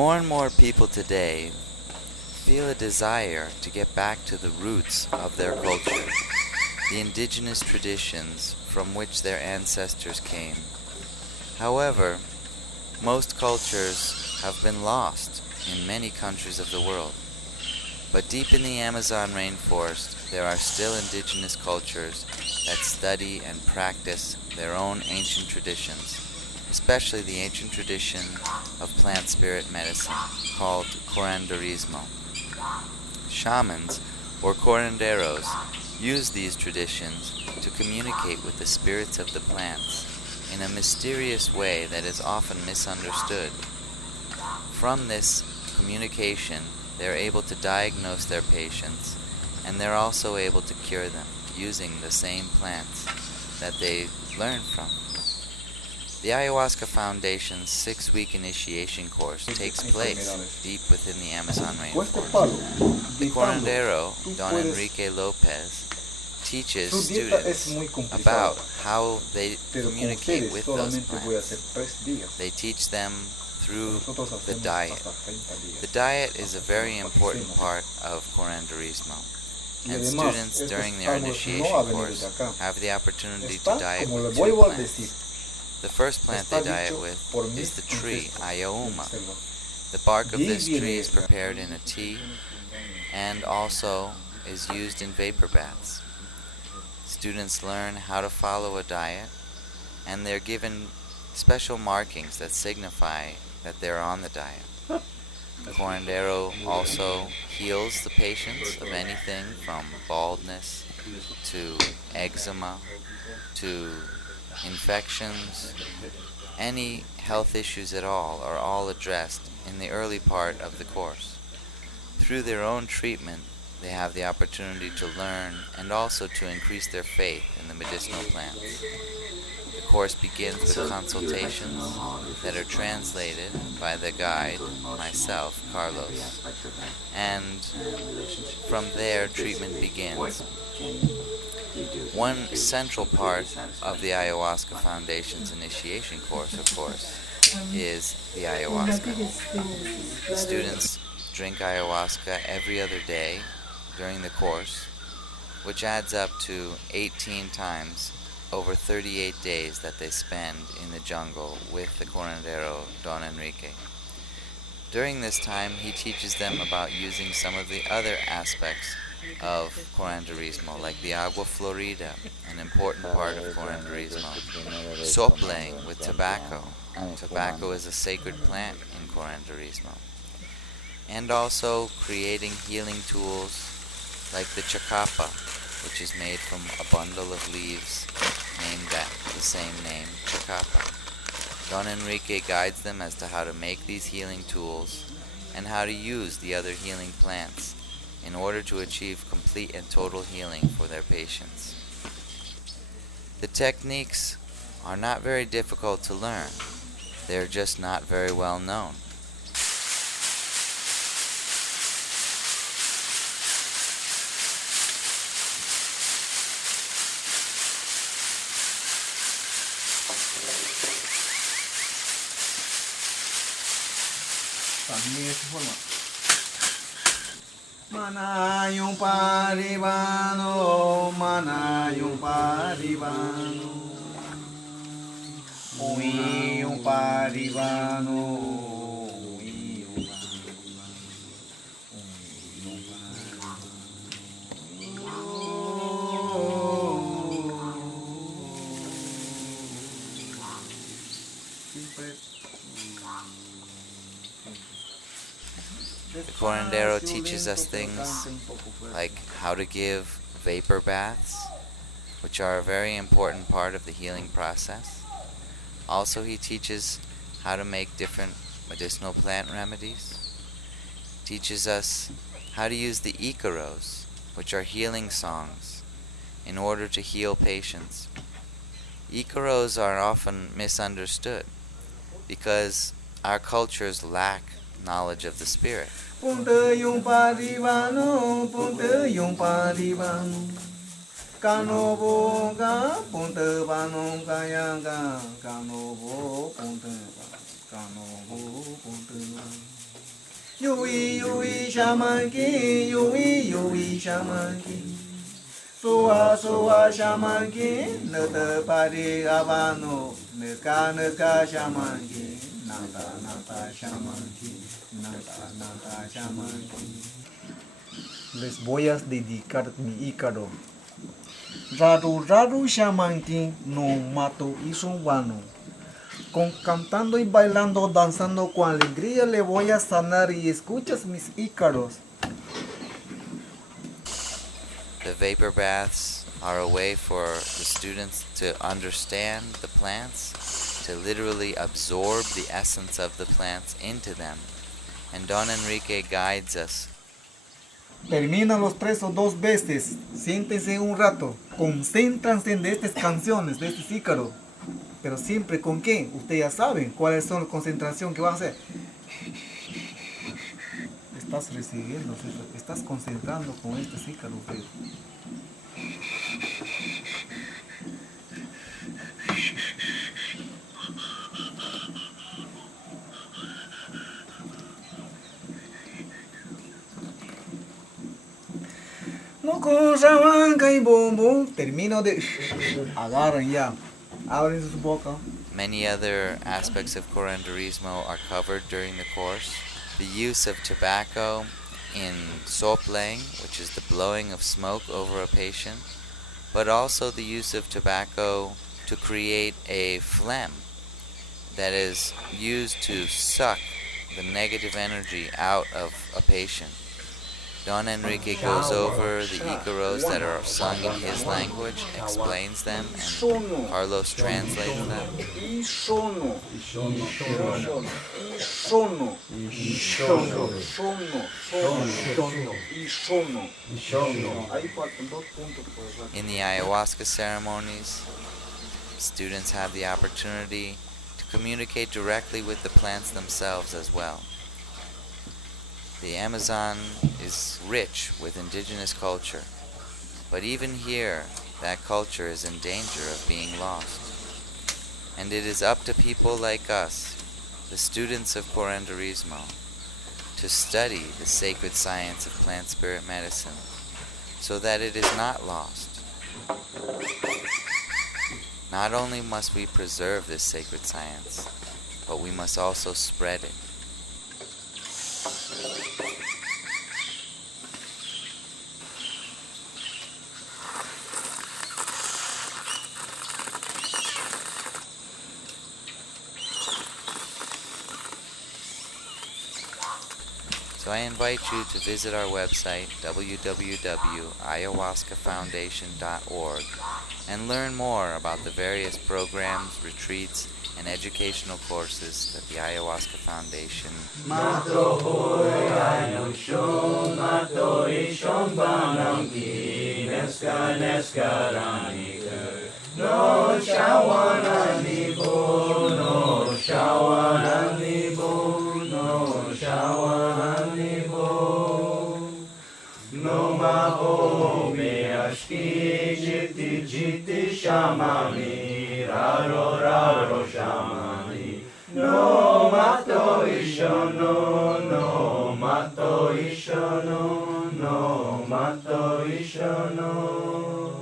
More and more people today feel a desire to get back to the roots of their culture, the indigenous traditions from which their ancestors came. However, most cultures have been lost in many countries of the world. But deep in the Amazon rainforest, there are still indigenous cultures that study and practice their own ancient traditions, especially the ancient tradition of plant spirit medicine called curanderismo. Shamans, or curanderos, use these traditions to communicate with the spirits of the plants in a mysterious way that is often misunderstood. From this communication, they're able to diagnose their patients, and they're also able to cure them using the same plants that they learned from. The Ayahuasca Foundation's 6-week initiation course takes place deep within the Amazon rainforest. The curandero, Don Enrique Lopez, teaches students about how they communicate with those plants. They teach them through the diet. The diet is a very important part of curanderismo, and students during their initiation course have the opportunity to diet with 2 plants. The first plant they diet with is the tree, Ayauma. The bark of this tree is prepared in a tea and also is used in vapor baths. Students learn how to follow a diet, and they're given special markings that signify that they're on the diet. The curandero also heals the patients of anything from baldness to eczema to infections. Any health issues at all are all addressed in the early part of the course. Through their own treatment, they have the opportunity to learn and also to increase their faith in the medicinal plants. The course begins with consultations that are translated by the guide, myself, Carlos, and from there treatment begins. One central part of the Ayahuasca Foundation's initiation course, of course, is the ayahuasca. The students drink ayahuasca every other day during the course, which adds up to 18 times over 38 days that they spend in the jungle with the curandero Don Enrique. During this time, he teaches them about using some of the other aspects of curanderismo, like the agua florida, an important part of curanderismo, sopling with tobacco. Tobacco is a sacred plant in curanderismo. And also creating healing tools like the chacapa, which is made from a bundle of leaves named after the same name, chacapa. Don Enrique guides them as to how to make these healing tools and how to use the other healing plants in order to achieve complete and total healing for their patients. The techniques are not very difficult to learn. They're just not very well known. También de esta forma. Manayong paribano, manayong paribano, uiyong paribano, uiyong The curandero teaches us things like how to give vapor baths, which are a very important part of the healing process. Also, he teaches how to make different medicinal plant remedies. Teaches us how to use the icaros, which are healing songs, in order to heal patients. Icaros are often misunderstood because our cultures lack knowledge of the spirit. Punta yung paribano, punta yung paribano. Kanobo ka, punta banong kaya ka. Kanobo, punta ka. Kanobo, punta. Yui shaman king, yui shaman king. Soa shaman king, nata pari abano, neka shaman king, nata shaman king, nata shaman king. Les voy a dedicar mi ícaro. Raru shaman king, no mato hizo vano. Cantando y bailando, danzando con alegría le voy a sanar y escuchas mis ícaros. The vapor baths are a way for the students to understand the plants, to literally absorb the essence of the plants into them. And Don Enrique guides us. Terminan los presos 2 veces, siéntense un rato, concéntranse de estas canciones, de este ícaro. Pero siempre con qué, ustedes ya saben cuáles son la concentración que van a hacer. Estás recibiendo, estás concentrando con este ícaro. No cosa banca y boom, termino de... Agarran ya, abren su boca. Many other aspects of curanderismo are covered during the course. The use of tobacco in sopling, which is the blowing of smoke over a patient, but also the use of tobacco to create a phlegm that is used to suck the negative energy out of a patient. Don Enrique goes over the Icaros that are sung in his language, explains them, and Carlos translates them. In the ayahuasca ceremonies, students have the opportunity to communicate directly with the plants themselves as well. The Amazon is rich with indigenous culture, but even here, that culture is in danger of being lost. And it is up to people like us, the students of curanderismo, to study the sacred science of plant spirit medicine, so that it is not lost. Not only must we preserve this sacred science, but we must also spread it. So I invite you to visit our website, www.ayahuascafoundation.org, and learn more about the various programs, retreats, and educational courses that the Ayahuasca Foundation No maho me ashki jiti shamani raro shamani no mato ishono no mato ishono no mato ishono